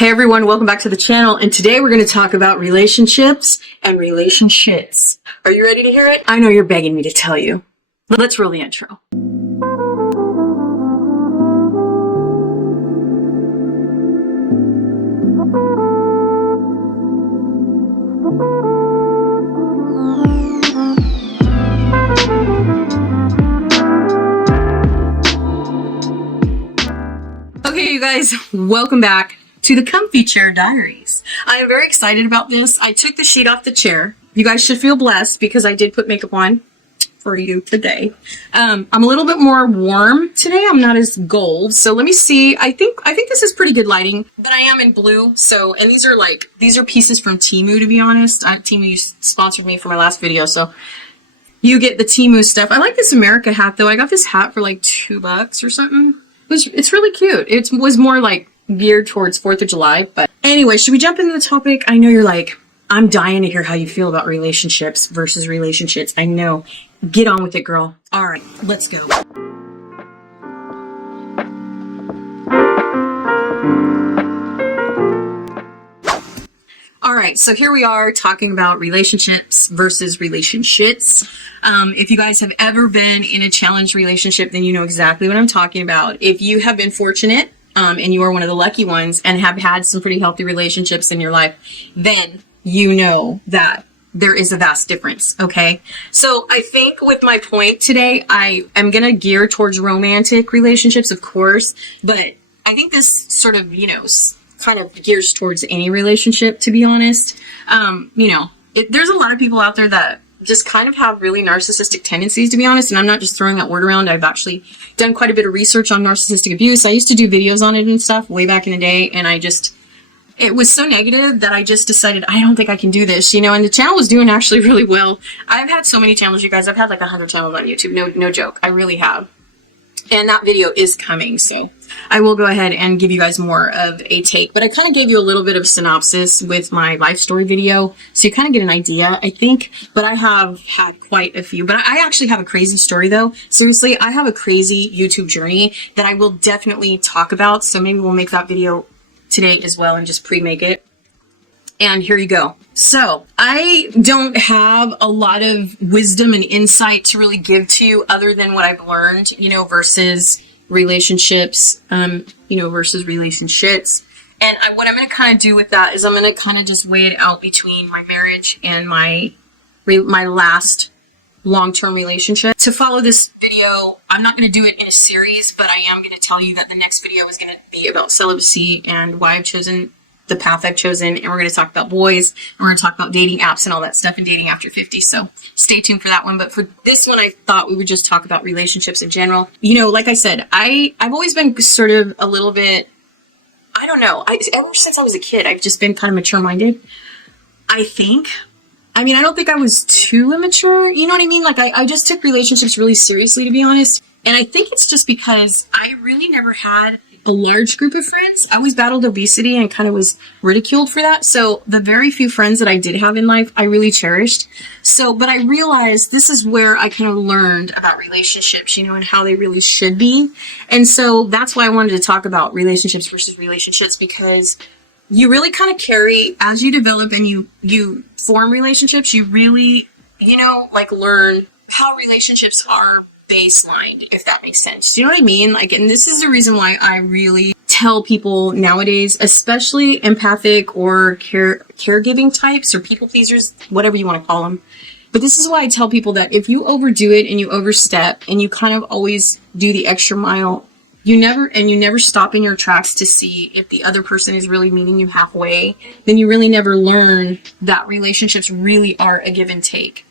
Hey everyone, welcome back to the channel, and today we're going to talk about relationships and relationships. Are you ready to hear it? I know you're begging me to tell you. Let's roll the intro. Okay, you guys, welcome back to the Comfy Chair Diaries. I am very excited about this. I took the sheet off the chair. You guys should feel blessed because I did put makeup on for you today. I'm a little bit more warm today. I'm not as gold. So let me see. I think this is pretty good lighting, but I am in blue. So, and these are pieces from Temu, to be honest. Temu sponsored me for my last video. So you get the Temu stuff. I like this America hat though. I got this hat for like $2 or something. It's really cute. It was more like geared towards 4th of July. But anyway, should we jump into the topic? I know you're like, I'm dying to hear how you feel about relationships versus relationships. I know. Get on with it, girl. All right, let's go. All right, so here we are talking about relationships versus relationships. If you guys have ever been in a challenged relationship, then you know exactly what I'm talking about. If you have been fortunate, and you are one of the lucky ones and have had some pretty healthy relationships in your life, then you know that there is a vast difference, okay? So I think with my point today, I am going to gear towards romantic relationships, of course, but I think this sort of, kind of gears towards any relationship, to be honest. There's a lot of people out there that just kind of have really narcissistic tendencies, to be honest, and I'm not just throwing that word around. I've actually done quite a bit of research on narcissistic abuse. I used to do videos on it and stuff way back in the day, and it was so negative that I just decided, I don't think I can do this, and the channel was doing actually really well. I've had so many channels, you guys. I've had like 100 channels on YouTube. No joke. I really have. And that video is coming, so I will go ahead and give you guys more of a take. But I kind of gave you a little bit of synopsis with my life story video, so you kind of get an idea, I think. But I have had quite a few. But I actually have a crazy story, though. Seriously, I have a crazy YouTube journey that I will definitely talk about. So maybe we'll make that video today as well and just pre-make it. And here you go. So I don't have a lot of wisdom and insight to really give to you other than what I've learned, versus relationships, versus relationships. And what I'm going to kind of do with that is I'm going to kind of just weigh it out between my marriage and my last long-term relationship. To follow this video, I'm not going to do it in a series, but I am going to tell you that the next video is going to be about celibacy and why I've chosen the path I've chosen, and we're going to talk about boys, and we're going to talk about dating apps and all that stuff and dating after 50, so stay tuned for that one. But for this one, I thought we would just talk about relationships in general. Like I said, I've always been sort of a little bit, I don't know, ever since I was a kid, I've just been kind of mature-minded, I think. I don't think I was too immature, you know what I mean? Like, I just took relationships really seriously, to be honest, and I think it's just because I really never had a large group of friends. I always battled obesity and kind of was ridiculed for that. So the very few friends that I did have in life, I really cherished. But I realized this is where I kind of learned about relationships, and how they really should be. And so that's why I wanted to talk about relationships versus relationships, because you really kind of carry, as you develop and you form relationships, you really, learn how relationships are baseline, if that makes sense. Do you know what I mean? And this is the reason why I really tell people nowadays, especially empathic or caregiving types or people pleasers, whatever you want to call them. But this is why I tell people that if you overdo it and you overstep and you kind of always do the extra mile, you never stop in your tracks to see if the other person is really meeting you halfway, then you really never learn that relationships really are a give and take.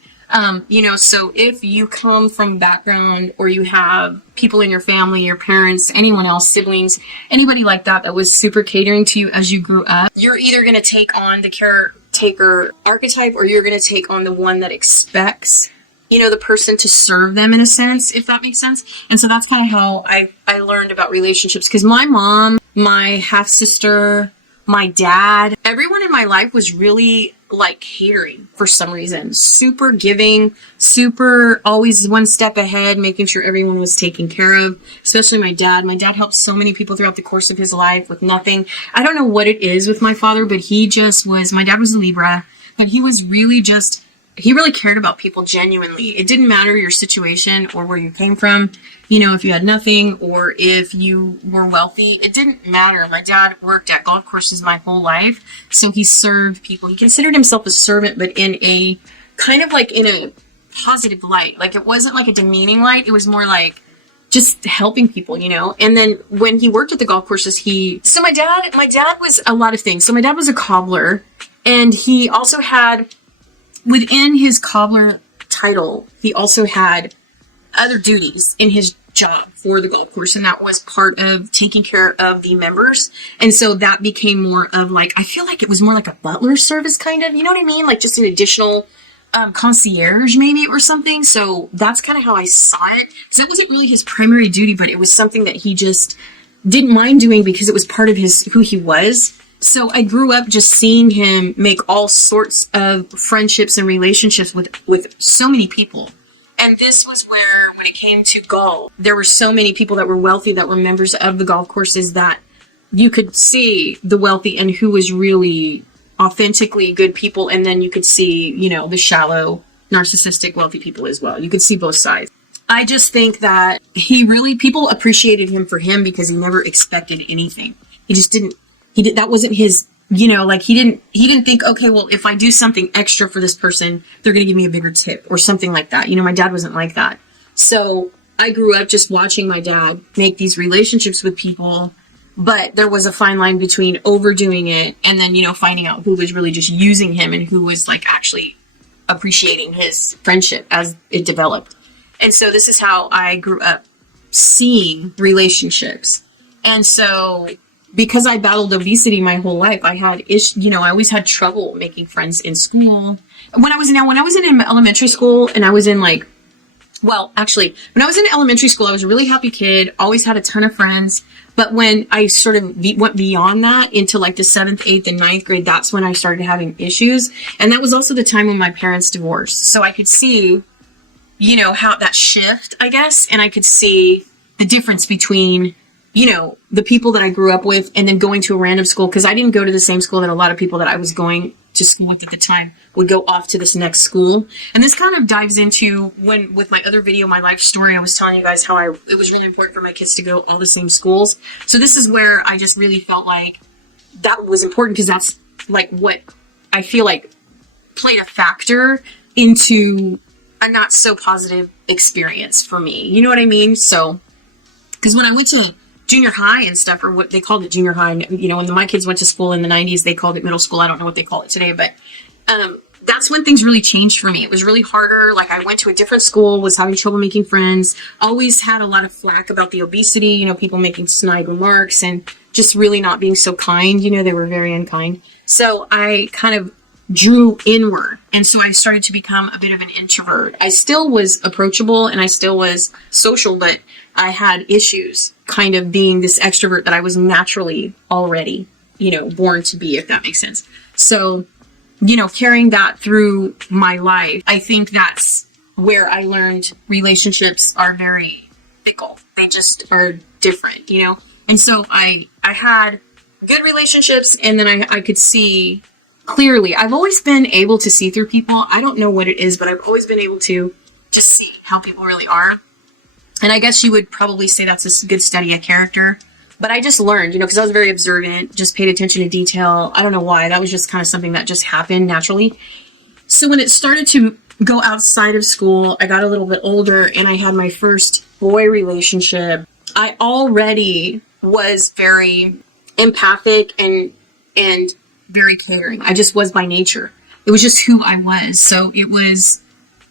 So if you come from a background or you have people in your family, your parents, anyone else, siblings, anybody like that was super catering to you as you grew up, you're either going to take on the caretaker archetype or you're going to take on the one that expects, the person to serve them in a sense, if that makes sense. And so that's kind of how I learned about relationships, because my mom, my half-sister, my dad, everyone in my life was really like catering for some reason. Super giving, super always one step ahead, making sure everyone was taken care of, especially my dad. My dad helped so many people throughout the course of his life with nothing. I don't know what it is with my father, but he just was, my dad was a Libra, but he was really just, he really cared about people genuinely. It didn't matter your situation or where you came from, you know, if you had nothing or if you were wealthy, it didn't matter. My dad worked at golf courses my whole life, so he served people. He considered himself a servant, but in a kind of like in a positive light. Like it wasn't like a demeaning light. It was more like just helping people, you know. And then when he worked at the golf courses, my dad was a lot of things. So my dad was a cobbler, and he also had, within his cobbler title, he also had other duties in his job for the golf course, and that was part of taking care of the members. And so that became more of like, I feel like it was more like a butler service kind of, you know what I mean? Like just an additional concierge maybe or something. So that's kind of how I saw it. So that wasn't really his primary duty, but it was something that he just didn't mind doing because it was part of who he was. So I grew up just seeing him make all sorts of friendships and relationships with so many people. And this was where, when it came to golf, there were so many people that were wealthy that were members of the golf courses that you could see the wealthy and who was really authentically good people. And then you could see, you know, the shallow, narcissistic, wealthy people as well. You could see both sides. I just think that people appreciated him for him because he never expected anything. That wasn't his, you know, like he didn't think, okay, well, if I do something extra for this person, they're going to give me a bigger tip or something like that. You know, my dad wasn't like that. So I grew up just watching my dad make these relationships with people, but there was a fine line between overdoing it and then, you know, finding out who was really just using him and who was like actually appreciating his friendship as it developed. And so this is how I grew up seeing relationships. And so because I battled obesity my whole life, I always had trouble making friends in school. When I was in elementary school, and I was in when I was in elementary school, I was a really happy kid, always had a ton of friends. But when I sort of went beyond that into like the 7th, 8th, and 9th grade, that's when I started having issues. And that was also the time when my parents divorced. So I could see, you know, how that shift, I guess, and I could see the difference between, you know, the people that I grew up with and then going to a random school, because I didn't go to the same school that a lot of people that I was going to school with at the time would go off to this next school. And this kind of dives into with my other video, my life story, I was telling you guys how it was really important for my kids to go all the same schools. So this is where I just really felt like that was important, because that's like what I feel like played a factor into a not so positive experience for me. You know what I mean? So, because when I went to junior high and stuff, or what they called it junior high, you know, when my kids went to school in the 90s, they called it middle school. I don't know what they call it today, but that's when things really changed for me. It was really harder. Like I went to a different school, was having trouble making friends, always had a lot of flack about the obesity, you know, people making snide remarks and just really not being so kind. You know, they were very unkind. So I kind of drew inward. And so I started to become a bit of an introvert. I still was approachable and I still was social, but I had issues kind of being this extrovert that I was naturally already, you know, born to be, if that makes sense. So, you know, carrying that through my life, I think that's where I learned relationships are very fickle. They just are different, you know? And so I had good relationships, and then I could see clearly. I've always been able to see through people. I don't know what it is, but I've always been able to just see how people really are. And I guess you would probably say that's a good study of character. But I just learned, you know, because I was very observant, just paid attention to detail. I don't know why. That was just kind of something that just happened naturally. So when it started to go outside of school, I got a little bit older and I had my first boy relationship. I already was very empathic and very caring. I just was by nature. It was just who I was. So it was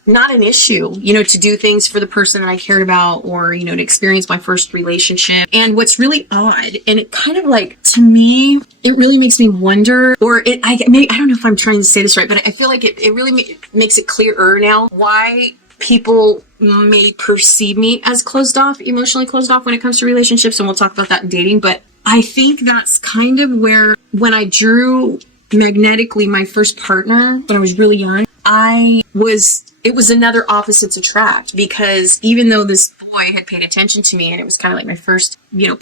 not an issue, you know, to do things for the person that I cared about, or, you know, to experience my first relationship. And what's really odd, and it kind of like, to me, it really makes me wonder, or I don't know if I'm trying to say this right, but I feel like it really makes it clearer now why people may perceive me as closed off, emotionally closed off when it comes to relationships. And we'll talk about that in dating. But I think that's kind of where, when I drew magnetically, my first partner, when I was really young, it was another opposites attract, because even though this boy had paid attention to me and it was kind of like my first,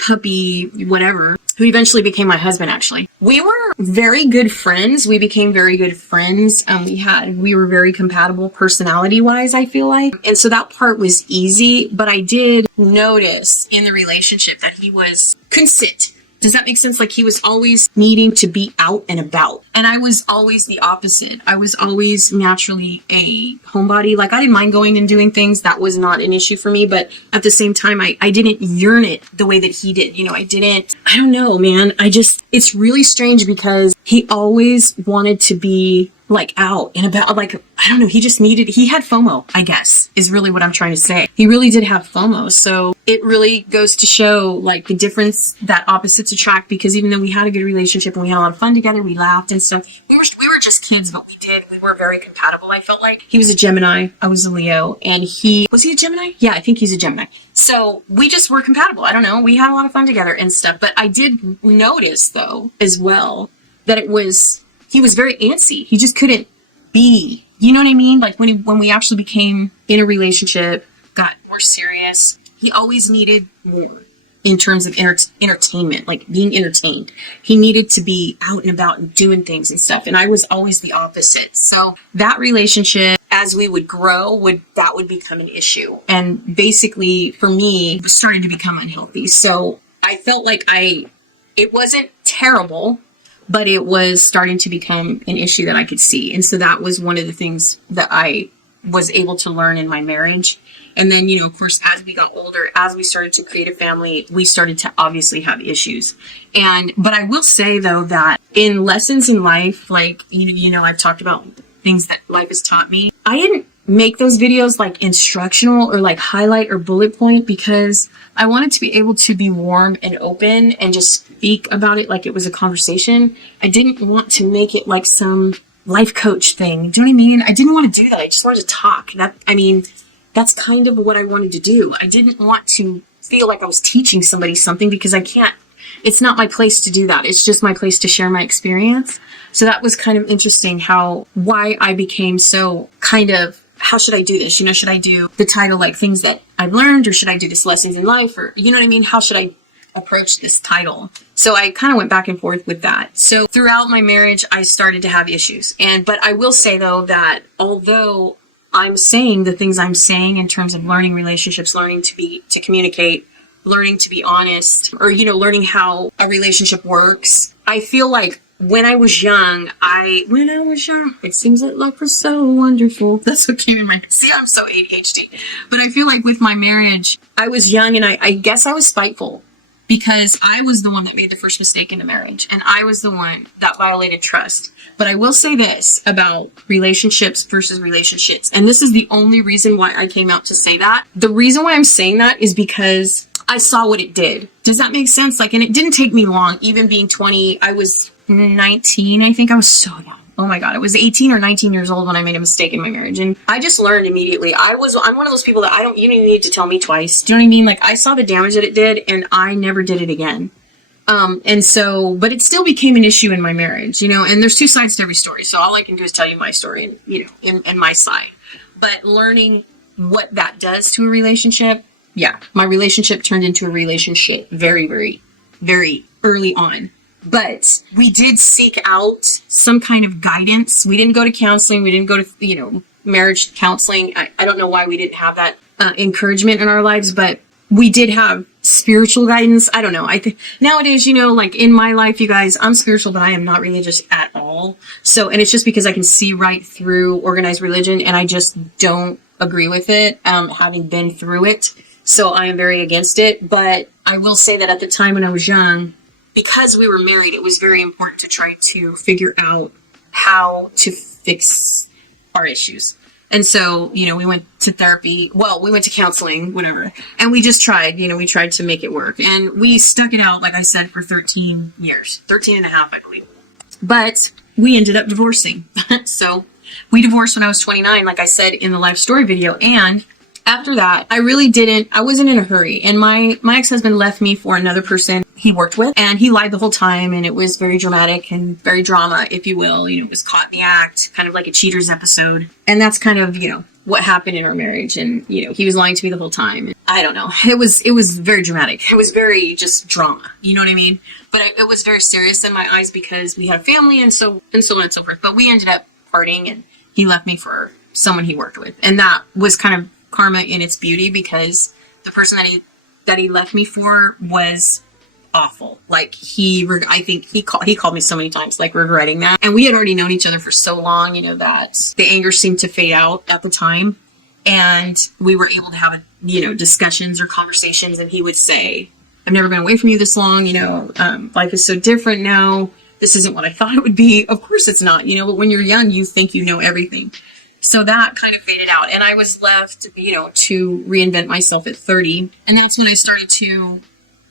puppy, whatever, who eventually became my husband, actually. We were very good friends. We became very good friends. We were very compatible personality wise, I feel like. And so that part was easy, but I did notice in the relationship that he couldn't sit. Does that make sense? Like, he was always needing to be out and about. And I was always the opposite. I was always naturally a homebody. Like, I didn't mind going and doing things. That was not an issue for me. But at the same time, I didn't yearn it the way that he did. I don't know, man. It's really strange because he always wanted to be like out and about. Like, I don't know. He had FOMO, I guess, is really what I'm trying to say. He really did have FOMO. So it really goes to show like the difference that opposites attract, because even though we had a good relationship and we had a lot of fun together, we laughed and stuff. We were just kids, but we were very compatible. I felt like he was a Gemini. I was a Leo, and was he a Gemini? Yeah, I think he's a Gemini. So we just were compatible. I don't know. We had a lot of fun together and stuff, but I did notice though as well that he was very antsy. He just couldn't be, you know what I mean? Like when we actually became in a relationship, got more serious, he always needed more in terms of entertainment, like being entertained. He needed to be out and about and doing things and stuff. And I was always the opposite. So that relationship, as we would grow, that would become an issue. And basically for me, it was starting to become unhealthy. So I felt like it wasn't terrible, but it was starting to become an issue that I could see. And so that was one of the things that I was able to learn in my marriage. And then, of course, as we got older, as we started to create a family, we started to obviously have issues. But I will say though, that in lessons in life, like, I've talked about things that life has taught me. I didn't make those videos like instructional or like highlight or bullet point, because I wanted to be able to be warm and open and just speak about it like it was a conversation. I didn't want to make it like some life coach thing. Do you know what I mean? I didn't want to do that. I just wanted to talk. That's kind of what I wanted to do. I didn't want to feel like I was teaching somebody something, because I can't. It's not my place to do that. It's just my place to share my experience. So that was kind of interesting why I became so kind of, how should I do this? Should I do the title like things that I've learned, or should I do this lessons in life, or you know what I mean? How should I approach this title? So I kind of went back and forth with that. So throughout my marriage, I started to have issues. But I will say though that although I'm saying the things I'm saying in terms of learning relationships, learning to communicate, learning to be honest, or, learning how a relationship works, I feel like when I was young, it seems that life was so wonderful. That's what came in my, see, I'm so ADHD. But I feel like with my marriage, I was young, and I guess I was spiteful, because I was the one that made the first mistake in the marriage, and I was the one that violated trust. But I will say this about relationships versus relationships, and this is the only reason why I came out to say that. The reason why I'm saying that is because I saw what it did. Does that make sense? And it didn't take me long, even being 20, I was 19, I think. I was so young. Oh my God, I was 18 or 19 years old when I made a mistake in my marriage. And I just learned immediately. I'm one of those people that you don't need to tell me twice. Do you know what I mean? Like, I saw the damage that it did, and I never did it again. But it still became an issue in my marriage, and there's two sides to every story. So all I can do is tell you my story and my side. But learning what that does to a relationship, yeah, my relationship turned into a relationship very, very, very early on. But we did seek out some kind of guidance. We didn't go to counseling. We didn't go to, marriage counseling. I don't know why we didn't have that encouragement in our lives, but we did have spiritual guidance. I don't know. I think nowadays, like in my life, you guys, I'm spiritual, but I am not religious at all. So, and it's just because I can see right through organized religion, and I just don't agree with it, having been through it. So I am very against it. But I will say that at the time when I was young, because we were married, it was very important to try to figure out how to fix our issues. And so, we went to therapy. Well, we went to counseling, whatever. And we just tried, we tried to make it work. And we stuck it out, like I said, for 13 years, 13 and a half, I believe. But we ended up divorcing. So we divorced when I was 29, like I said in the life story video. And after that, I wasn't in a hurry. And my ex-husband left me for another person he worked with, and he lied the whole time, and it was very dramatic and very drama, if you will. You know, it was caught in the act, kind of like a Cheaters episode. And that's kind of, you know, what happened in our marriage. And, you know, he was lying to me the whole time. I don't know. It was very dramatic. It was very just drama. You know what I mean? But it was very serious in my eyes because we had a family and so on and so forth. But we ended up parting, and he left me for someone he worked with. And that was kind of karma in its beauty, because the person that he left me for was awful. Like I think he called me so many times, like, regretting that. And we had already known each other for so long, you know, that the anger seemed to fade out at the time. And we were able to have, you know, discussions or conversations. And he would say, I've never been away from you this long. You know, life is so different now. This isn't what I thought it would be. Of course it's not, you know, but when you're young, you think you know everything. So that kind of faded out. And I was left, you know, to reinvent myself at 30. And that's when I started to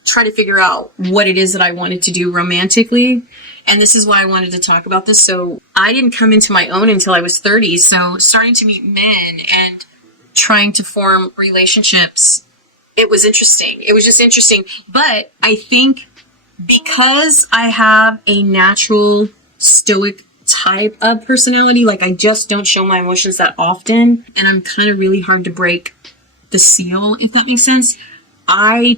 try to figure out what it is that I wanted to do romantically. And this is why I wanted to talk about this. So I didn't come into my own until I was 30. So starting to meet men and trying to form relationships, it was interesting. It was just interesting. But I think because I have a natural stoic type of personality, like I just don't show my emotions that often, and I'm kind of really hard to break the seal, if that makes sense. I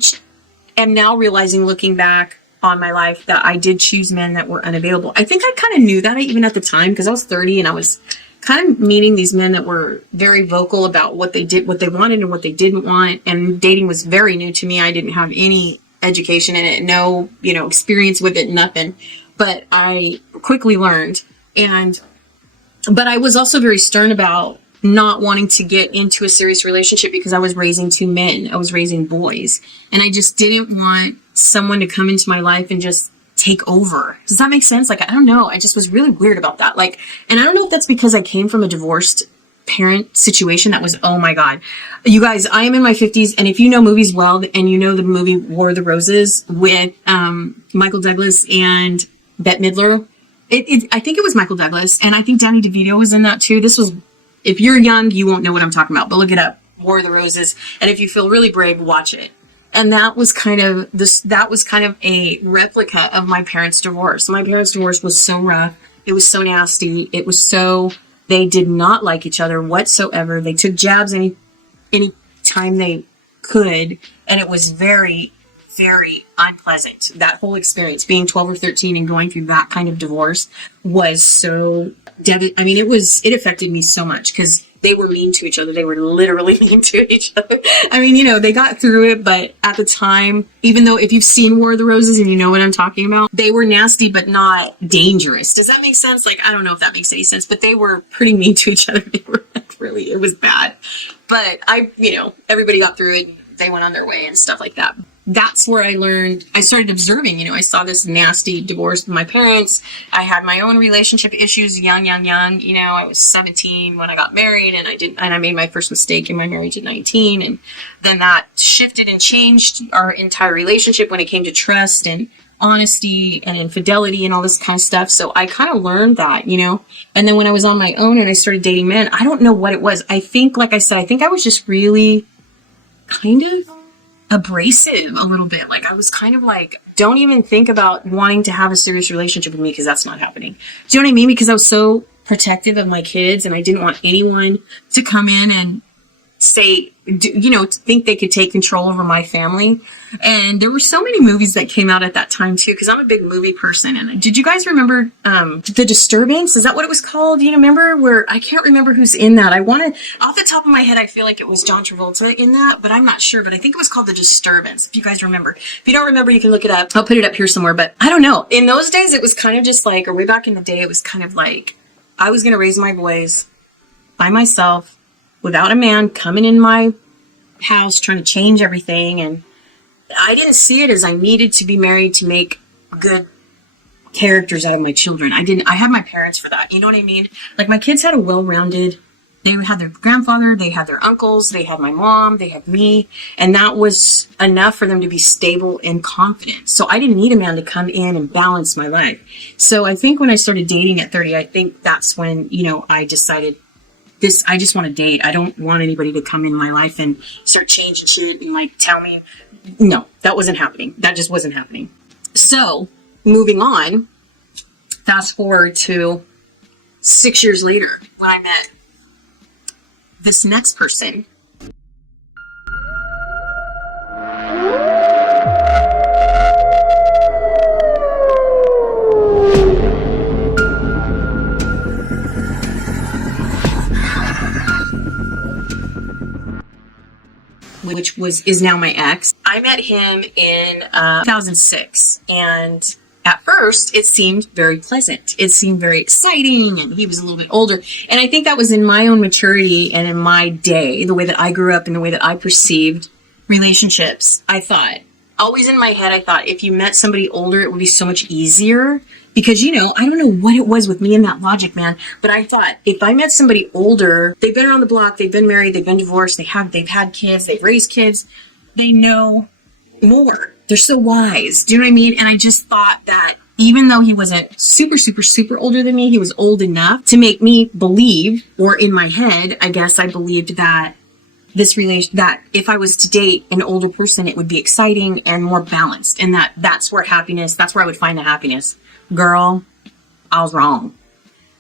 am now realizing, looking back on my life, that I did choose men that were unavailable. I think I kind of knew that even at the time, because I was 30 and I was kind of meeting these men that were very vocal about what they did, what they wanted and what they didn't want. And dating was very new to me. I didn't have any education in it, no, you know, experience with it, nothing. But I quickly learned. But I was also very stern about not wanting to get into a serious relationship because I was raising two men. I was raising boys. And I just didn't want someone to come into my life and just take over. Does that make sense? Like, I don't know. I just was really weird about that. Like, and I don't know if that's because I came from a divorced parent situation that was, oh my God. You guys, I am in my 50s. And if you know movies well, and you know the movie War of the Roses with Michael Douglas and Bette Midler, I think it was Michael Douglas, and I think Danny DeVito was in that too. This was, if you're young, you won't know what I'm talking about, but look it up, War of the Roses. And if you feel really brave, watch it. And that was kind of a replica of my parents' divorce. My parents' divorce was so rough. It was so nasty. They did not like each other whatsoever. They took jabs any time they could. And it was very, very unpleasant. That whole experience, being 12 or 13 and going through that kind of divorce, was so it affected me so much, because they were mean to each other. They were literally mean to each other. I mean, you know, they got through it, but at the time, even though if you've seen War of the Roses and you know what I'm talking about, they were nasty, but not dangerous. Does that make sense? Like, I don't know if that makes any sense, but they were pretty mean to each other. They were really, it was bad. But everybody got through it. They went on their way and stuff like that. That's where I started observing, you know, I saw this nasty divorce with my parents. I had my own relationship issues, young, you know, I was 17 when I got married, and I made my first mistake in my marriage at 19. And then that shifted and changed our entire relationship when it came to trust and honesty and infidelity and all this kind of stuff. So I kind of learned that, you know, and then when I was on my own and I started dating men, I don't know what it was. I think, like I said, I think I was just really kind of abrasive a little bit. Like, I was kind of like, don't even think about wanting to have a serious relationship with me, because that's not happening. Do you know what I mean? Because I was so protective of my kids, and I didn't want anyone to come in and say, you know, think they could take control over my family. And there were so many movies that came out at that time too, because I'm a big movie person. And did you guys remember The Disturbance? Is that what it was called? You know, remember where, I can't remember who's in that. Off the top of my head, I feel like it was John Travolta in that, but I'm not sure. But I think it was called The Disturbance, if you guys remember. If you don't remember, you can look it up. I'll put it up here somewhere. But I don't know. In those days, it was kind of just like, or way back in the day, it was kind of like, I was going to raise my boys by myself without a man coming in my house trying to change everything. And I didn't see it as I needed to be married to make good characters out of my children. I had my parents for that. You know what I mean? Like, my kids had a well-rounded, they had their grandfather, they had their uncles, they had my mom, they had me. And that was enough for them to be stable and confident. So I didn't need a man to come in and balance my life. So I think when I started dating at 30, I think that's when, you know, I decided I just want to date. I don't want anybody to come in my life and start changing shit and like tell me. No, that wasn't happening. That just wasn't happening. So moving on, fast forward to 6 years later when I met this next person. Which is now my ex. I met him in 2006, and at first it seemed very pleasant. It seemed very exciting, and he was a little bit older. And I think that was in my own maturity and in my day, the way that I grew up and the way that I perceived relationships. I thought, always in my head, I thought if you met somebody older, it would be so much easier. Because, you know, I don't know what it was with me and that logic, man. But I thought if I met somebody older, they've been around the block, they've been married, they've been divorced, they've had kids, they've raised kids, they know more. They're so wise. Do you know what I mean? And I just thought that even though he wasn't super, super, super older than me, he was old enough to make me believe, or in my head, I guess I believed that that if I was to date an older person, it would be exciting and more balanced. And that's where I would find the happiness. Girl, I was wrong.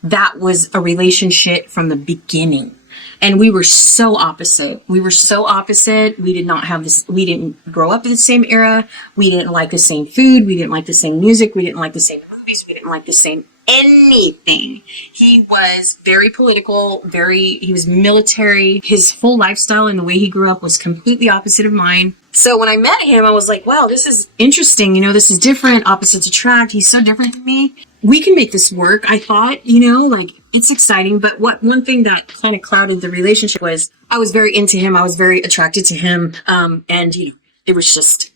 That was a relationship from the beginning. And we were so opposite. We did not have this. We didn't grow up in the same era. We didn't like the same food. We didn't like the same music. We didn't like the same movies. We didn't like the same anything. He was very political, he was military. His whole lifestyle and the way he grew up was completely opposite of mine. So when I met him, I was like, wow, this is interesting. You know, this is different. Opposites attract. He's so different than me. We can make this work. I thought, you know, like it's exciting. But one thing that kind of clouded the relationship was I was very into him. I was very attracted to him. And you know, it was just,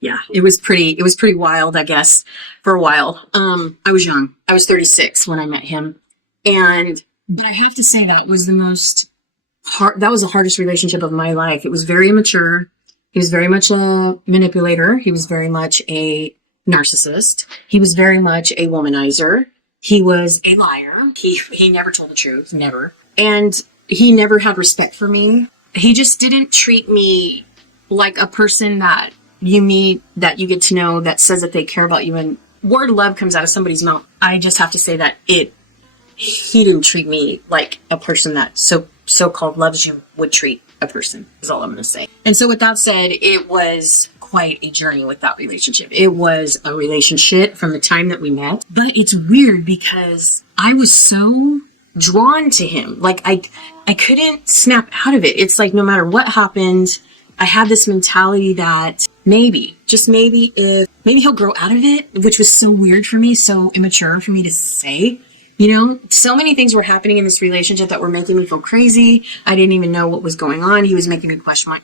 yeah, it was pretty wild, I guess, for a while. I was young. I was 36 when I met him. But I have to say that was that was the hardest relationship of my life. It was very immature. He was very much a manipulator. He was very much a narcissist. He was very much a womanizer. He was a liar. He never told the truth. Never. And he never had respect for me. He just didn't treat me like a person that you meet, that you get to know, that says that they care about you, and word love comes out of somebody's mouth. I just have to say that he didn't treat me like a person that so-called loves you would treat a person, is all I'm going to say. And so with that said, it was quite a journey with that relationship. It was a relationship from the time that we met, but it's weird because I was so drawn to him. Like I couldn't snap out of it. It's like no matter what happened, I had this mentality that maybe he'll grow out of it, which was so weird for me, so immature for me to say. You know, so many things were happening in this relationship that were making me feel crazy. I didn't even know what was going on. He was making me question my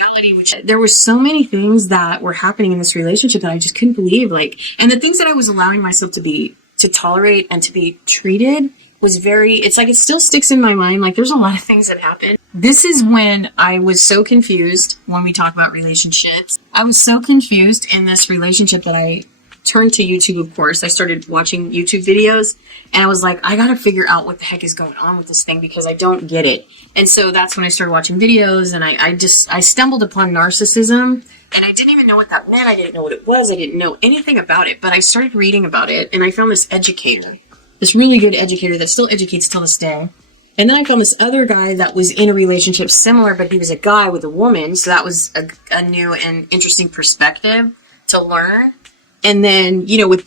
reality. There were so many things that were happening in this relationship that I just couldn't believe. And the things that I was allowing myself to tolerate and to be treated was it's like it still sticks in my mind. Like there's a lot of things that happened. This is when I was so confused when we talk about relationships. I was so confused in this relationship that I turned to YouTube, of course. I started watching YouTube videos and I was like, I gotta figure out what the heck is going on with this thing because I don't get it. And so that's when I started watching videos and I stumbled upon narcissism and I didn't even know what that meant. I didn't know what it was. I didn't know anything about it, but I started reading about it and I found this really good educator that still educates till this day. And then I found this other guy that was in a relationship similar, but he was a guy with a woman. So that was a new and interesting perspective to learn. And then, you know, with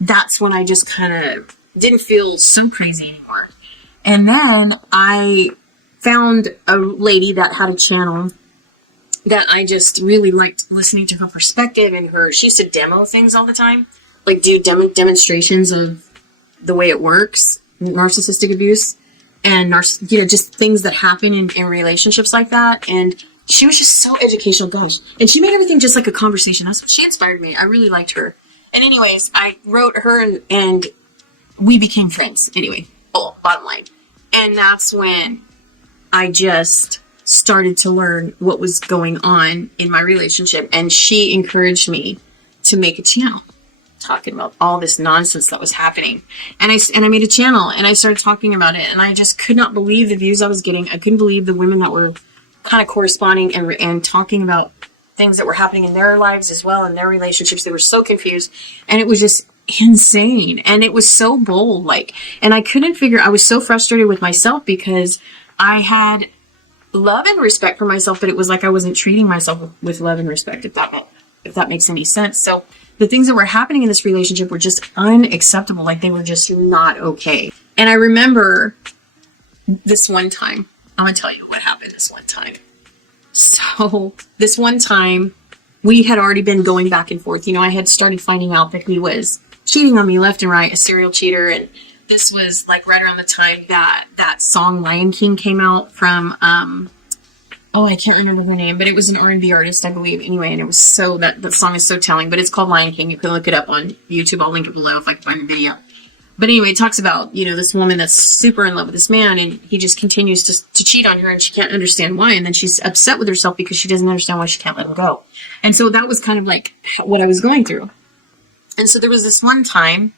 that's when I just kind of didn't feel so crazy anymore. And then I found a lady that had a channel that I just really liked listening to her perspective and she used to demo things all the time, like do demonstrations of the way it works, narcissistic abuse and just things that happen in relationships like that. And she was just so educational, gosh. And she made everything just like a conversation. She inspired me. I really liked her. And anyways, I wrote her and we became friends. Anyway, bottom line. And that's when I just started to learn what was going on in my relationship. And she encouraged me to make a channel. talking about all this nonsense that was happening. And I made a channel and I started talking about it, and I just could not believe the views I was getting. I couldn't believe the women that were kind of corresponding and talking about things that were happening in their lives as well, in their relationships. They were so confused, and it was just insane. And it was so bold, and I couldn't figure, I was so frustrated with myself because I had love and respect for myself, but it was like I wasn't treating myself with love and respect, if that makes any sense. So the things that were happening in this relationship were just unacceptable. Like, they were just not okay. And I remember this one time, I'm gonna tell you what happened this one time. So this one time, we had already been going back and forth. I had started finding out that he was cheating on me left and right, a serial cheater. And this was like right around the time that song Lion King came out from, I can't remember her name, but it was an R&B artist, I believe. Anyway, and it was that song is so telling, but it's called Lion King. You can look it up on YouTube. I'll link it below if I can find the video. But anyway, it talks about, this woman that's super in love with this man, and he just continues to cheat on her, and she can't understand why. And then she's upset with herself because she doesn't understand why she can't let him go. And so that was kind of like what I was going through. And so there was this one time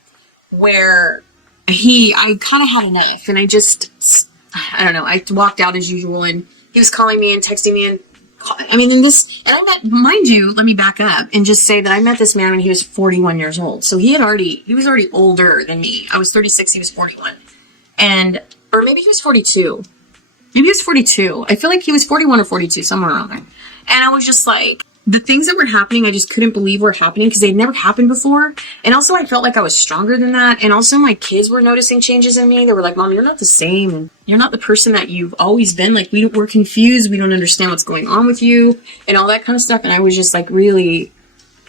where I kind of had enough, and I don't know, I walked out as usual, and he was calling me and texting me, and I met, mind you, let me back up and just say that I met this man when he was 41 years old. So he was already older than me. I was 36, he was 41. Or maybe he was 42. Maybe he was 42. I feel like he was 41 or 42, somewhere around there. And I was just like, the things that were happening, I just couldn't believe were happening because they'd never happened before. And also I felt like I was stronger than that. And also my kids were noticing changes in me. They were like, Mom, you're not the same. And you're not the person that you've always been. Like, we're confused. We don't understand what's going on with you and all that kind of stuff. And I was just like, really,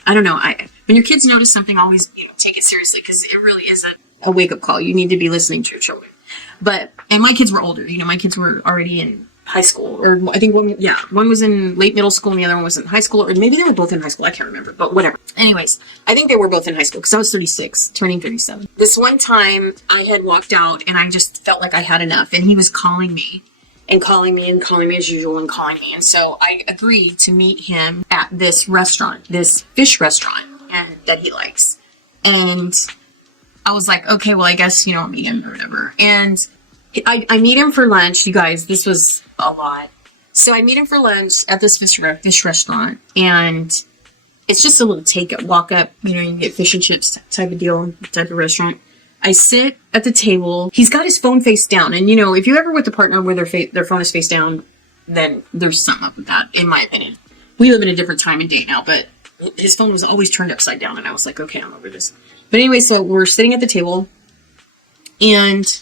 I don't know. When your kids notice something, always, take it seriously, because it really is a wake-up call. You need to be listening to your children. And my kids were older. My kids were already in high school, or I think one was in late middle school and the other one was in high school, or maybe they were both in high school. I can't remember, but whatever. Anyways, I think they were both in high school because I was 36, turning 37. This one time I had walked out and I just felt like I had enough, and he was calling me and calling me and calling me as usual and calling me. And so I agreed to meet him at this restaurant, this fish restaurant that he likes. And I was like, okay, well, I guess, I'll meet him or whatever. And I meet him for lunch. You guys, this was a lot. So I meet him for lunch at this fish restaurant, and it's just a little walk up, you get fish and chips type of deal, type of restaurant. I sit at the table. He's got his phone face down. And, if you're ever with a partner where their phone is face down, then there's something up with that, in my opinion. We live in a different time and date now, but his phone was always turned upside down. And I was like, okay, I'm over this. But anyway, so we're sitting at the table, and,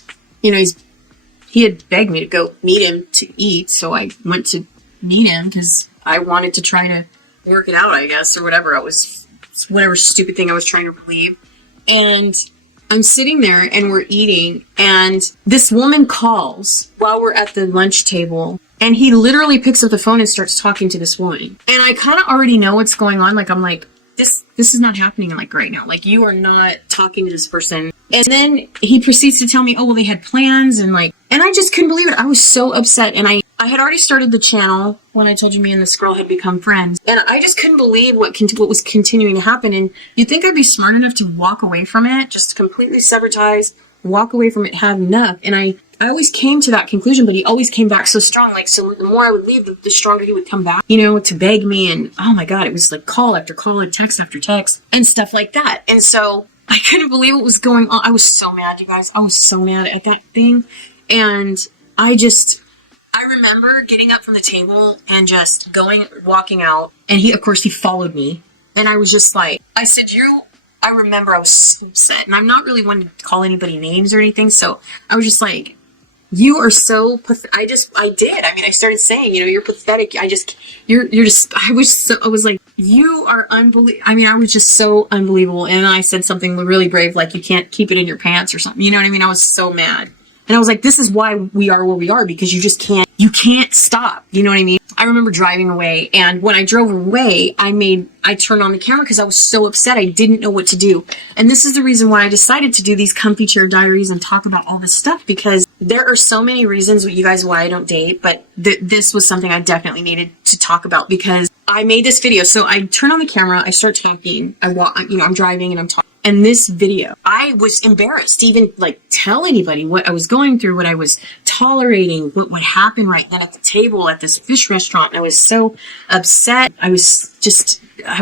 he had begged me to go meet him to eat. So I went to meet him because I wanted to try to work it out, I guess, or whatever. Whatever stupid thing I was trying to believe. And I'm sitting there and we're eating, and this woman calls while we're at the lunch table, and he literally picks up the phone and starts talking to this woman. And I kind of already know what's going on. Like, I'm like, this is not happening right now. Like, you are not talking to this person. And then he proceeds to tell me, oh, well, they had plans, and I just couldn't believe it. I was so upset. And I had already started the channel when I told you me and this girl had become friends. And I just couldn't believe what was continuing to happen. And you'd think I'd be smart enough to walk away from it, just completely sever ties, walk away from it, have enough. And I always came to that conclusion, but he always came back so strong. So the more I would leave, the stronger he would come back, to beg me. And oh my God, it was like call after call and text after text and stuff like that. And so I couldn't believe what was going on. I was so mad, you guys. I was so mad at that thing. And I remember getting up from the table and just walking out. And he followed me. And I was just like, I remember I was so upset. And I'm not really one to call anybody names or anything. So I was just like, you are so pathetic. I did. I started saying, you're pathetic. I was like, you are unbelievable. I was just so unbelievable. And I said something really brave, like, you can't keep it in your pants or something. You know what I mean? I was so mad. And I was like, this is why we are where we are, because you can't stop. You know what I mean? I remember driving away, and when I drove away, I turned on the camera because I was so upset. I didn't know what to do. And this is the reason why I decided to do these comfy chair diaries and talk about all this stuff, because there are so many reasons, you guys, why I don't date, but this was something I definitely needed to talk about, because I made this video. So I turn on the camera, I start talking, I'm driving and I'm talking. And this video, I was embarrassed to even like tell anybody what I was going through, what I was tolerating, what would happen right then at the table at this fish restaurant. And I was so upset. I was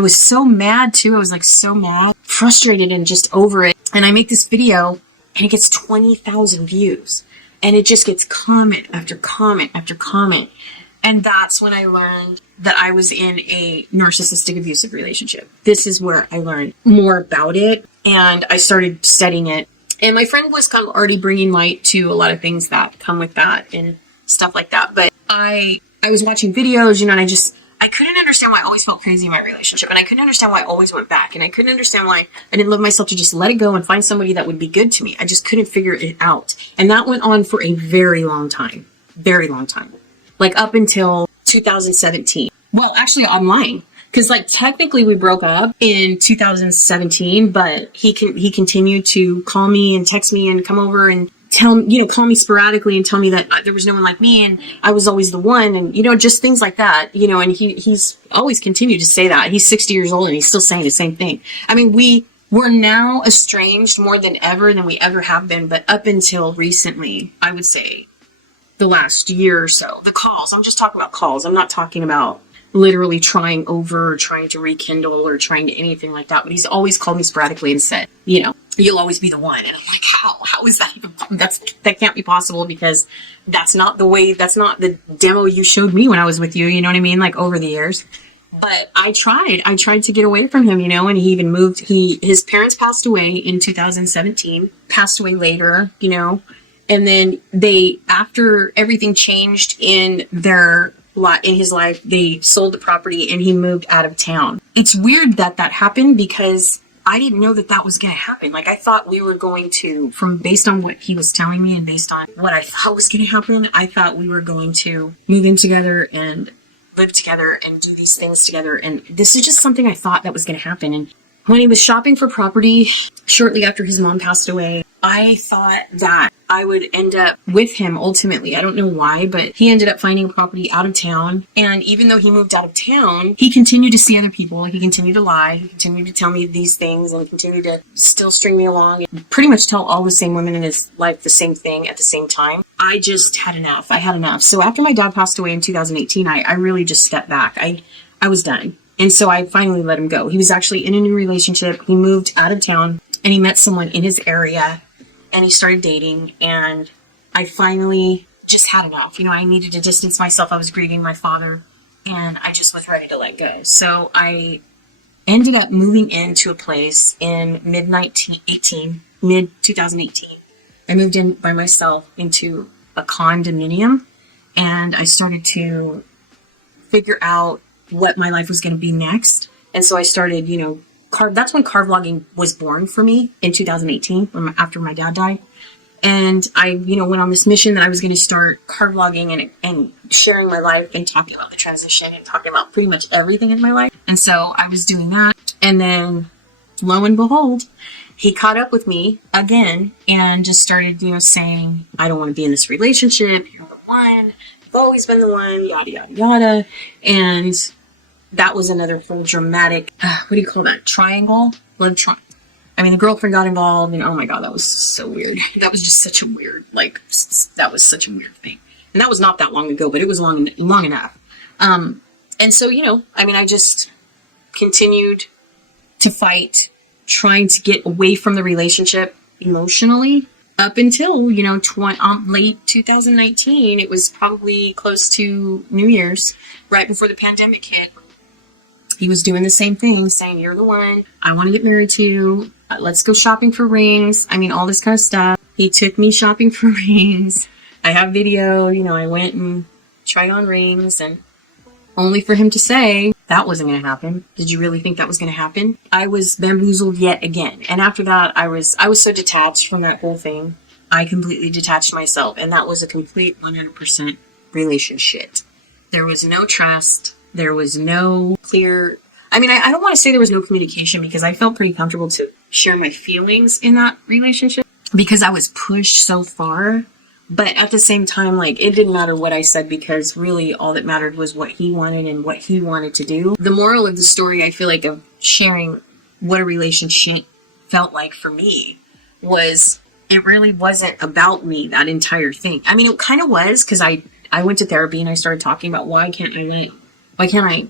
so mad too. I was like so mad, frustrated and just over it. And I make this video and it gets 20,000 views and it just gets comment after comment after comment. And that's when I learned that I was in a narcissistic abusive relationship. This is where I learned more about it and I started studying it. And my friend was kind of already bringing light to a lot of things that come with that and stuff like that. But I was watching videos, you know, and I couldn't understand why I always felt crazy in my relationship. And I couldn't understand why I always went back. And I couldn't understand why I didn't love myself to just let it go and find somebody that would be good to me. I just couldn't figure it out. And that went on for a very long time. Very long time. Like up until 2017. Well, actually online. Because like technically we broke up in 2017, but he continued to call me and text me and come over and call me sporadically and tell me that there was no one like me and I was always the one and, you know, just things like that, you know, and he's always continued to say that. He's 60 years old and he's still saying the same thing. I mean, we're now estranged more than we ever have been, but up until recently, I would say the last year or so, the calls, I'm just talking about calls. I'm not talking about literally trying to rekindle or trying to anything like that. But he's always called me sporadically and said, you know, you'll always be the one. And I'm like, how is that even, that can't be possible because that's not the demo you showed me when I was with you. You know what I mean? Like over the years. But I tried to get away from him, you know, and he even moved, his parents passed away in 2017, passed away later, you know, and then after everything changed in his life, they sold the property and he moved out of town. It's weird that happened because I didn't know that was going to happen. Like I thought we were going to, based on what he was telling me and based on what I thought was going to happen, I thought we were going to move in together and live together and do these things together. And this is just something I thought that was going to happen. And when he was shopping for property shortly after his mom passed away, I thought that I would end up with him ultimately. I don't know why, but he ended up finding a property out of town. And even though he moved out of town, he continued to see other people. He continued to lie. He continued to tell me these things and continued to still string me along and pretty much tell all the same women in his life the same thing at the same time. I just had enough. I had enough. So after my dad passed away in 2018, I really just stepped back. I was done. And so I finally let him go. He was actually in a new relationship. He moved out of town and he met someone in his area. And he started dating, and I finally just had enough. You know, I needed to distance myself. I was grieving my father, and I just was ready to let go. So I ended up moving into a place in mid-2018. I moved in by myself into a condominium, and I started to figure out what my life was going to be next. And so I started, you know, that's when car vlogging was born for me in 2018 after my dad died. And I, you know, went on this mission that I was going to start car vlogging and sharing my life and talking about the transition and talking about pretty much everything in my life. And so I was doing that. And then lo and behold, he caught up with me again and just started, you know, saying, I don't want to be in this relationship. You're the one. You've always been the one, yada, yada, yada. And that was another full dramatic, what do you call that? Triangle? Love triangle. I mean, the girlfriend got involved and oh my God, that was so weird. That was just such a weird, that was such a weird thing. And that was not that long ago, but it was long enough. And so, you know, I mean, I just continued to fight, trying to get away from the relationship emotionally up until, you know, late 2019. It was probably close to New Year's, right before the pandemic hit. He was doing the same thing, saying, you're the one I want to get married to. Let's go shopping for rings. I mean, all this kind of stuff. He took me shopping for rings. I have video, you know, I went and tried on rings and only for him to say that wasn't going to happen. Did you really think that was going to happen? I was bamboozled yet again. And after that, I was so detached from that whole thing. I completely detached myself. And that was a complete 100% relationship. There was no trust. There was no clear, I mean, I don't want to say there was no communication because I felt pretty comfortable to share my feelings in that relationship because I was pushed so far. But at the same time, like, it didn't matter what I said because really all that mattered was what he wanted and what he wanted to do. The moral of the story, I feel like, of sharing what a relationship felt like for me was it really wasn't about me, that entire thing. I mean, it kind of was, because I went to therapy and I started talking about why can't I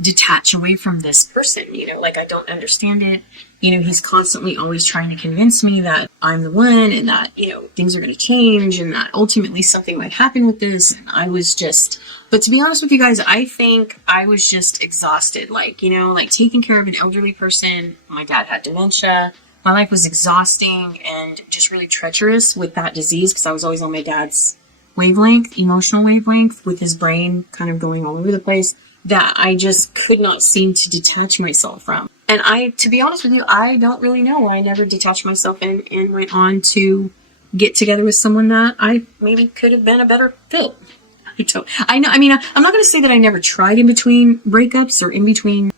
detach away from this person? Like, I don't understand it. He's constantly always trying to convince me that I'm the one, and that, things are going to change, and that ultimately something might happen with this. And I was just, but to be honest with you guys, I think I was just exhausted. Like, like taking care of an elderly person. My dad had dementia. My life was exhausting and just really treacherous with that disease, because I was always on my dad's emotional wavelength, with his brain kind of going all over the place, that I just could not seem to detach myself from. And to be honest with you, I don't really know. I never detached myself and went on to get together with someone that I maybe could have been a better fit. I'm not going to say that I never tried in between breakups or in between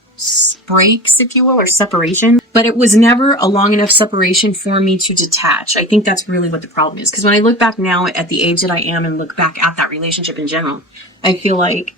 breaks, if you will, or separation, but it was never a long enough separation for me to detach. I think that's really what the problem is. Because when I look back now at the age that I am and look back at that relationship in general, I feel like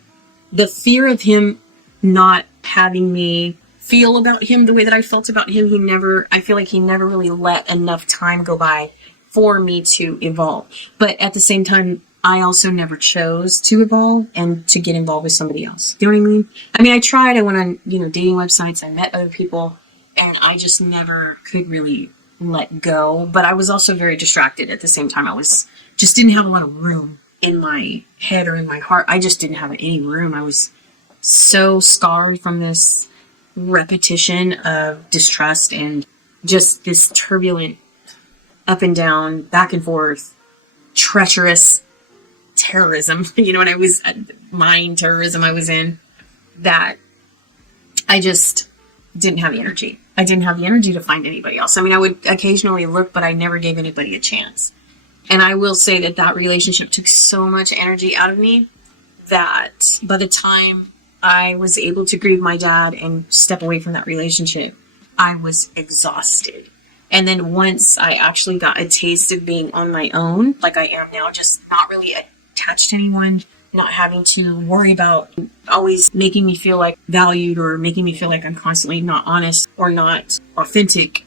the fear of him not having me feel about him the way that I felt about him, I feel like he never really let enough time go by for me to evolve. But at the same time, I also never chose to evolve and to get involved with somebody else. You know what I mean? I tried. I went on, dating websites. I met other people, and I just never could really let go. But I was also very distracted at the same time. Just didn't have a lot of room in my head or in my heart. I just didn't have any room. I was so scarred from this repetition of distrust and just this turbulent up and down, back and forth, treacherous terrorism, mind terrorism I was in, that I just didn't have the energy. I didn't have the energy to find anybody else. I would occasionally look, but I never gave anybody a chance. And I will say that relationship took so much energy out of me that by the time I was able to grieve my dad and step away from that relationship, I was exhausted. And then once I actually got a taste of being on my own, like I am now, just not really attached to anyone, not having to worry about always making me feel like valued, or making me feel like I'm constantly not honest or not authentic,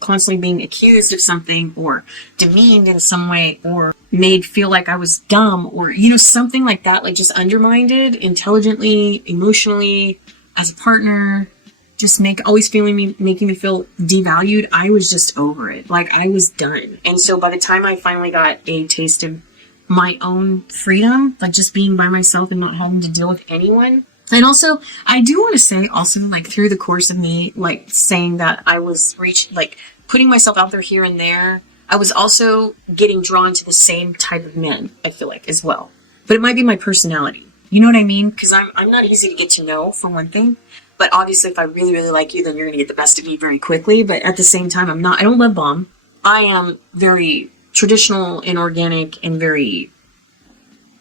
constantly being accused of something or demeaned in some way, or made feel like I was dumb, or, something like that, like just undermined intelligently, emotionally, as a partner, just making me feel devalued. I was just over it. Like, I was done. And so by the time I finally got a taste of my own freedom, like just being by myself and not having to deal with anyone. And also, I do want to say also, like, through the course of me, like, saying that I was putting myself out there here and there, I was also getting drawn to the same type of men, I feel like, as well. But it might be my personality. You know what I mean? Because I'm not easy to get to know, for one thing. But obviously, if I really, really like you, then you're going to get the best of me very quickly. But at the same time, I don't love bomb. I am very traditional and organic and very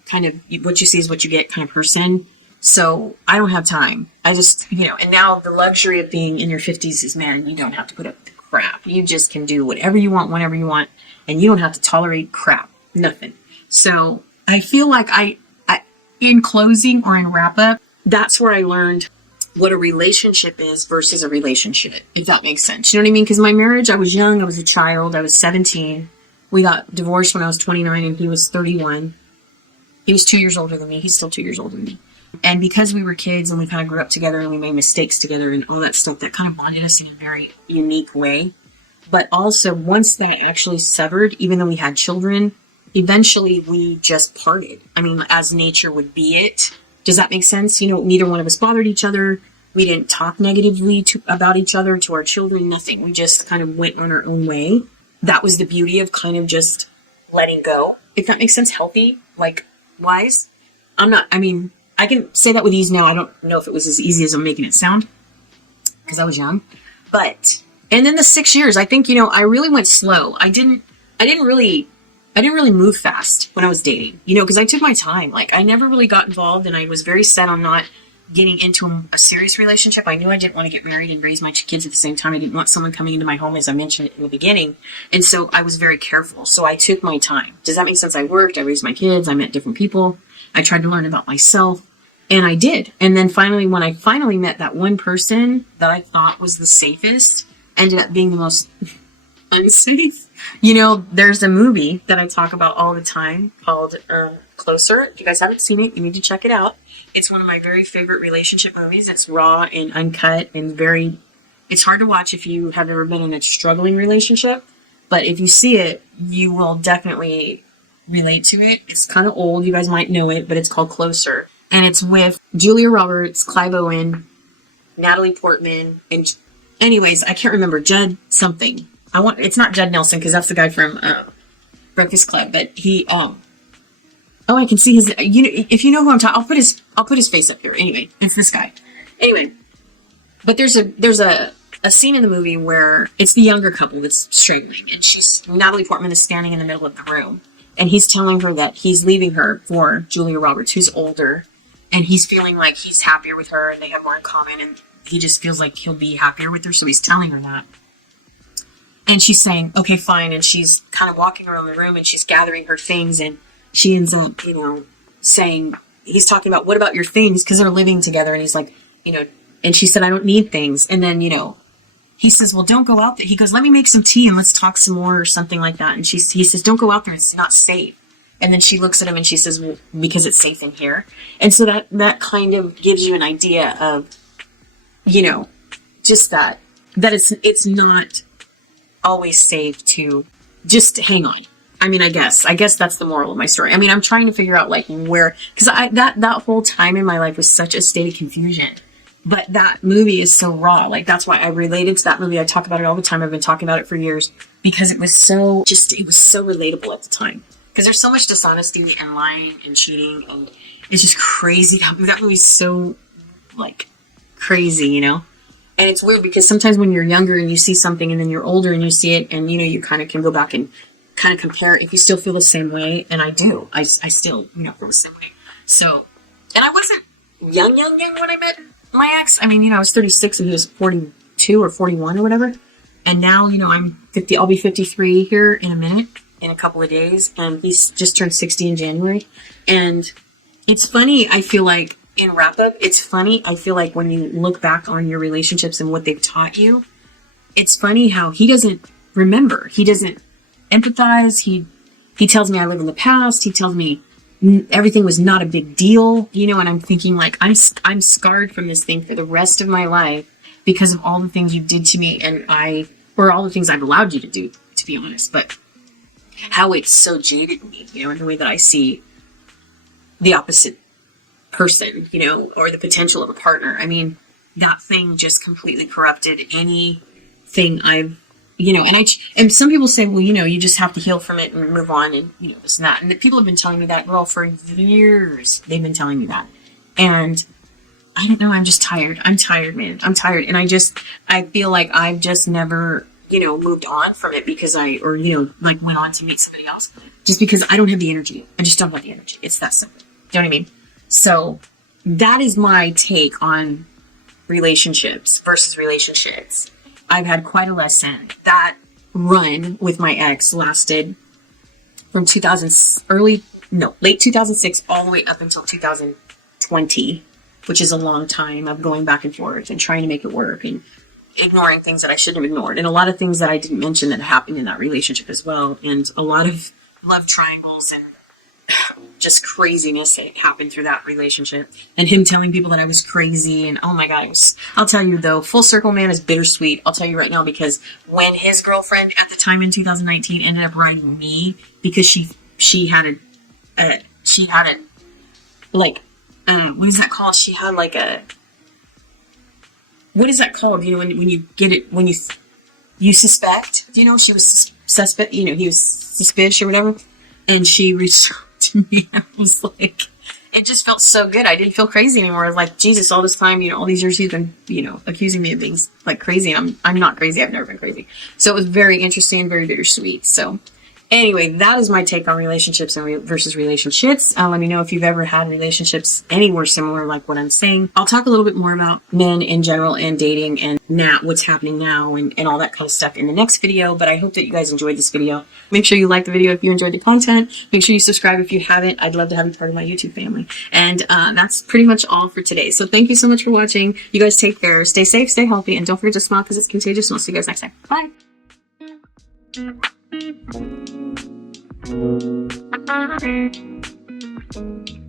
kind of what you see is what you get kind of person. So I don't have time. I just, and now the luxury of being in your 50s is, man, you don't have to put up with crap. You just can do whatever you want, whenever you want, and you don't have to tolerate crap. Nothing. So I feel like I in closing or in wrap up, that's where I learned what a relationship is versus a relationship, if that makes sense. You know what I mean? Because my marriage, I was young, I was a child, I was 17. We got divorced when I was 29 and he was 31. He was 2 years older than me. He's still 2 years older than me. And because we were kids and we kind of grew up together and we made mistakes together and all that stuff, that kind of bonded us in a very unique way. But also, once that actually severed, even though we had children, eventually we just parted. As nature would be it. Does that make sense? Neither one of us bothered each other. We didn't talk negatively about each other, to our children, nothing. We just kind of went on our own way. That was the beauty of kind of just letting go. If that makes sense, healthy, like, wise. I can say that with ease now. I don't know if it was as easy as I'm making it sound, because I was young. But, and then the 6 years, I think, I really went slow. I didn't really move fast when I was dating, because I took my time. Like, I never really got involved, and I was very set on not getting into a serious relationship. I knew I didn't want to get married and raise my kids at the same time. I didn't want someone coming into my home, as I mentioned in the beginning. And so I was very careful. So I took my time. Does that make sense? I worked, I raised my kids, I met different people. I tried to learn about myself, and I did. And then finally, when I finally met that one person that I thought was the safest, ended up being the most unsafe. You know, there's a movie that I talk about all the time called Closer. If you guys haven't seen it, you need to check it out. It's one of my very favorite relationship movies. It's raw and uncut and it's hard to watch if you have ever been in a struggling relationship. But if you see it, you will definitely relate to it. It's kind of old. You guys might know it, but it's called Closer. And it's with Julia Roberts, Clive Owen, Natalie Portman, and anyways, I can't remember. Judd something. It's not Judd Nelson because that's the guy from Breakfast Club, but he I can see his, you know, if you know who I'm talking, I'll put his face up here. Anyway, it's this guy. Anyway, but there's a scene in the movie where it's the younger couple that's strangling, and Natalie Portman is standing in the middle of the room, and he's telling her that he's leaving her for Julia Roberts, who's older, and he's feeling like he's happier with her, and they have more in common, and he just feels like he'll be happier with her, so he's telling her that. And she's saying, okay, fine, and she's kind of walking around the room, and she's gathering her things, and she ends up, you know, saying, he's talking about, what about your things? Because they're living together, and he's like, you know, and she said, I don't need things. And then, you know, he says, well, don't go out there. He goes, let me make some tea and let's talk some more or something like that. And he says, don't go out there. It's not safe. And then she looks at him and she says, well, because it's safe in here. And so that kind of gives you an idea of, you know, just that it's not always safe to just hang on. I mean, I guess that's the moral of my story. I mean, I'm trying to figure out like where, because that whole time in my life was such a state of confusion. But that movie is so raw. Like, that's why I related to that movie. I talk about it all the time. I've been talking about it for years because it was so relatable at the time. Because there's so much dishonesty and lying and cheating, and it's just crazy. That movie's so, like, crazy, you know? And it's weird because sometimes when you're younger and you see something and then you're older and you see it and, you know, you kind of can go back and kind of compare if you still feel the same way. And I do. I still, you know, feel the same way. So, and I wasn't young when I met my ex. I mean, you know, I was 36 and he was 42 or 41 or whatever. And now, you know, I'm 50. I'll be 53 here in a minute, in a couple of days. And he's just turned 60 in January. And it's funny. I feel like in wrap up, it's funny. I feel like when you look back on your relationships and what they've taught you, it's funny how he doesn't remember. He doesn't empathize. He tells me I live in the past. He tells me everything was not a big deal, you know, and I'm thinking like, I'm scarred from this thing for the rest of my life because of all the things you did to me or all the things I've allowed you to do, to be honest, but how it's so jaded me, you know, in the way that I see the opposite person, you know, or the potential of a partner. I mean, that thing just completely corrupted anything I've, you know, and some people say, well, you know, you just have to heal from it and move on and, you know, this and that. And the people have been telling me that, well, for years, they've been telling me that. And I don't know, I'm just tired. I'm tired, man. I'm tired. And I feel like I've just never, you know, moved on from it because you know, like went on to meet somebody else just because I don't have the energy. I just don't have the energy. It's that simple. Do you know what I mean? So that is my take on relationships versus relationships. I've had quite a lesson. That run with my ex lasted from late 2006 all the way up until 2020, which is a long time of going back and forth and trying to make it work and ignoring things that I shouldn't have ignored. And a lot of things that I didn't mention that happened in that relationship as well. And a lot of love triangles and just craziness happened through that relationship, and him telling people that I was crazy. And oh my God, I'll tell you though, full circle, man, is bittersweet. I'll tell you right now, because when his girlfriend at the time in 2019 ended up writing me because she had a like, what is that called? She had like what is that called? You know, when you get it, when you suspect, you know, she was suspect, you know, he was suspicious or whatever. And she reached out to me. I was like, it just felt so good. I didn't feel crazy anymore. I was like, Jesus, all this time, you know, all these years he's been, you know, accusing me of being like crazy. And I'm not crazy. I've never been crazy. So it was very interesting, very bittersweet. So Anyway, that is my take on relationships and versus relationships. Let me know if you've ever had relationships anywhere similar like what I'm saying. I'll talk a little bit more about men in general and dating and now what's happening now and all that kind of stuff in the next video. But I hope that you guys enjoyed this video. Make sure you like the video if you enjoyed the content. Make sure you subscribe if you haven't. I'd love to have you part of my YouTube family. And that's pretty much all for today. So thank you so much for watching. You guys take care. Stay safe, stay healthy, and don't forget to smile because it's contagious. And I'll see you guys next time. Bye. Thank you.